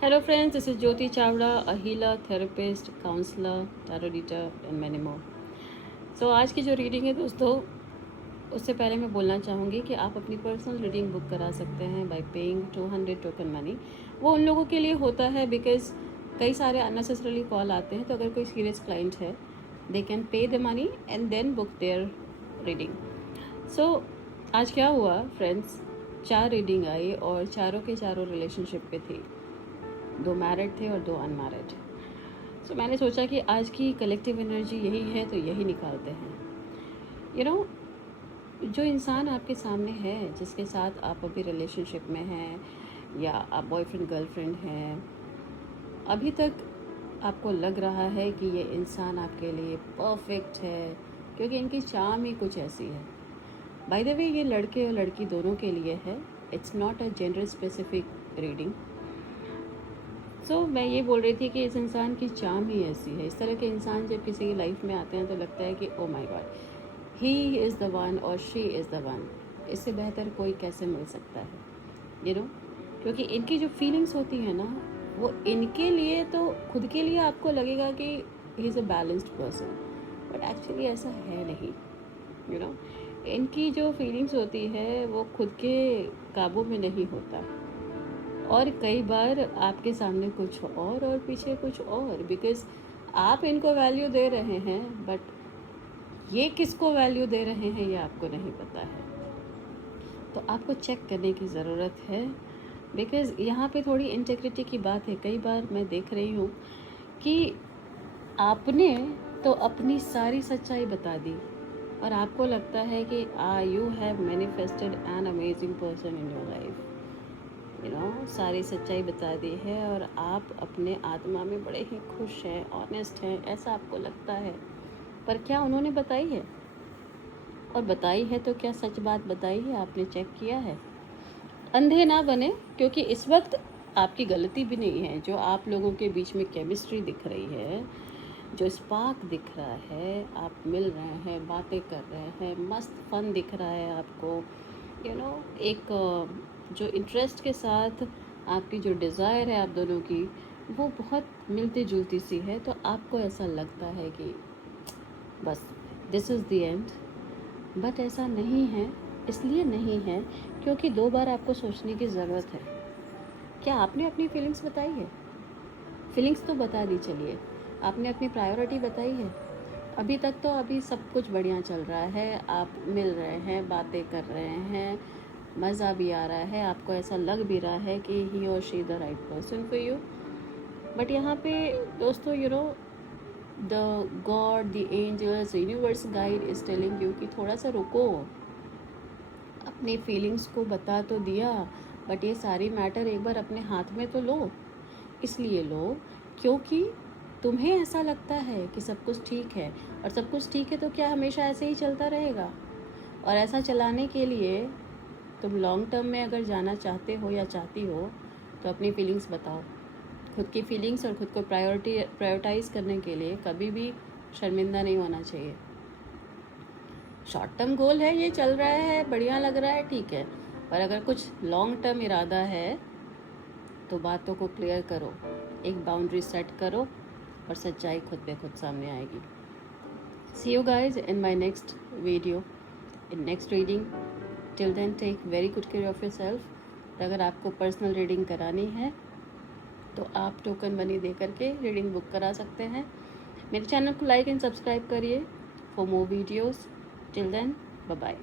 Hello friends, this is Jyoti Chawda, a healer, therapist, counselor, tarot reader and many more. So आज की जो reading है दोस्तों, उससे पहले मैं बोलना चाहूँगी कि आप अपनी पर्सनल रीडिंग बुक करा सकते हैं बाय पेइंग 200 टोकन मनी। वो उन लोगों के लिए होता है बिकॉज कई सारे अननेसेसरली कॉल आते हैं, तो अगर कोई सीरियस क्लाइंट है they can pay the money and then book their reading. So आज क्या हुआ फ्रेंड्स, 4 रीडिंग आई और चारों के चारों रिलेशनशिप पे थी। 2 मैरिड थे और 2 अनमैरिड। सो मैंने सोचा कि आज की कलेक्टिव एनर्जी यही है तो यही निकालते हैं। यू नो, जो इंसान आपके सामने है, जिसके साथ आप अभी रिलेशनशिप में हैं या आप बॉयफ्रेंड गर्लफ्रेंड हैं, अभी तक आपको लग रहा है कि ये इंसान आपके लिए परफेक्ट है क्योंकि इनकी चार्म ही कुछ ऐसी है। बाय द वे, ये लड़के और लड़की दोनों के लिए है। It's not a gender specific reading. So मैं ये बोल रही थी कि इस इंसान की चार्म ही ऐसी है। इस तरह के इंसान जब किसी की लाइफ में आते हैं तो लगता है कि oh my God, he is the one और शी इज़ द वन। इससे बेहतर कोई कैसे मिल सकता है, यू नो। क्योंकि इनकी जो फीलिंग्स होती हैं ना, वो इनके लिए तो खुद के लिए आपको लगेगा कि he is a balanced person, but actually ऐसा है नहीं, यू नो। इनकी जो फीलिंग्स होती है वो खुद के काबू में नहीं होता, और कई बार आपके सामने कुछ और पीछे कुछ और, बिकॉज आप इनको वैल्यू दे रहे हैं बट ये किसको वैल्यू दे रहे हैं ये आपको नहीं पता है। तो आपको चेक करने की ज़रूरत है, बिकॉज यहाँ पे थोड़ी इंटेग्रिटी की बात है। कई बार मैं देख रही हूँ कि आपने तो अपनी सारी सच्चाई बता दी और आपको लगता है कि you have manifested an amazing person in your life, you know, सारी सच्चाई बता दी है और आप अपने आत्मा में बड़े ही खुश हैं, ऑनेस्ट हैं, ऐसा आपको लगता है। पर क्या उन्होंने बताई है? और बताई है तो क्या सच बात बताई है? आपने चेक किया है? अंधे ना बने, क्योंकि इस वक्त आपकी गलती भी नहीं है। जो आप लोगों के बीच में केमिस्ट्री दिख रही है, जो स्पार्क दिख रहा है, आप मिल रहे हैं, बातें कर रहे हैं, मस्त फन दिख रहा है आपको, यू नो। एक जो इंटरेस्ट के साथ आपकी जो डिज़ायर है आप दोनों की, वो बहुत मिलती जुलती सी है। तो आपको ऐसा लगता है कि बस this is the end, but ऐसा नहीं है। इसलिए नहीं है क्योंकि 2 बार आपको सोचने की ज़रूरत है। क्या आपने अपनी फीलिंग्स बताई है? फीलिंग्स तो बता दी, चलिए। आपने अपनी प्रायोरिटी बताई है? अभी तक तो अभी सब कुछ बढ़िया चल रहा है, आप मिल रहे हैं, बातें कर रहे हैं, मज़ा भी आ रहा है, आपको ऐसा लग भी रहा है कि ही और she the right person for you. But यहाँ पे दोस्तों, you know, the God, the angels, universe guide is telling you कि थोड़ा सा रुको। अपनी फीलिंग्स को बता तो दिया, बट ये सारी मैटर एक बार अपने हाथ में तो लो। इसलिए लो क्योंकि तुम्हें ऐसा लगता है कि सब कुछ ठीक है, और सब कुछ ठीक है तो क्या हमेशा ऐसे ही चलता रहेगा? और ऐसा चलाने के लिए तुम लॉन्ग टर्म में अगर जाना चाहते हो या चाहती हो तो अपनी फीलिंग्स बताओ। खुद की फीलिंग्स और खुद को प्रायोरिटाइज़ करने के लिए कभी भी शर्मिंदा नहीं होना चाहिए। शॉर्ट टर्म गोल है, ये चल रहा है, बढ़िया लग रहा है, ठीक है, पर अगर कुछ लॉन्ग टर्म इरादा है तो बातों को क्लियर करो, एक बाउंड्री सेट करो और सच्चाई खुद पे खुद सामने आएगी। See you guys in my next video, in next reading. Till then take very good care of yourself. अगर आपको पर्सनल रीडिंग करानी है तो आप टोकन मनी दे करके रीडिंग बुक करा सकते हैं। मेरे चैनल को लाइक एंड सब्सक्राइब करिए for more videos. Till then, bye bye.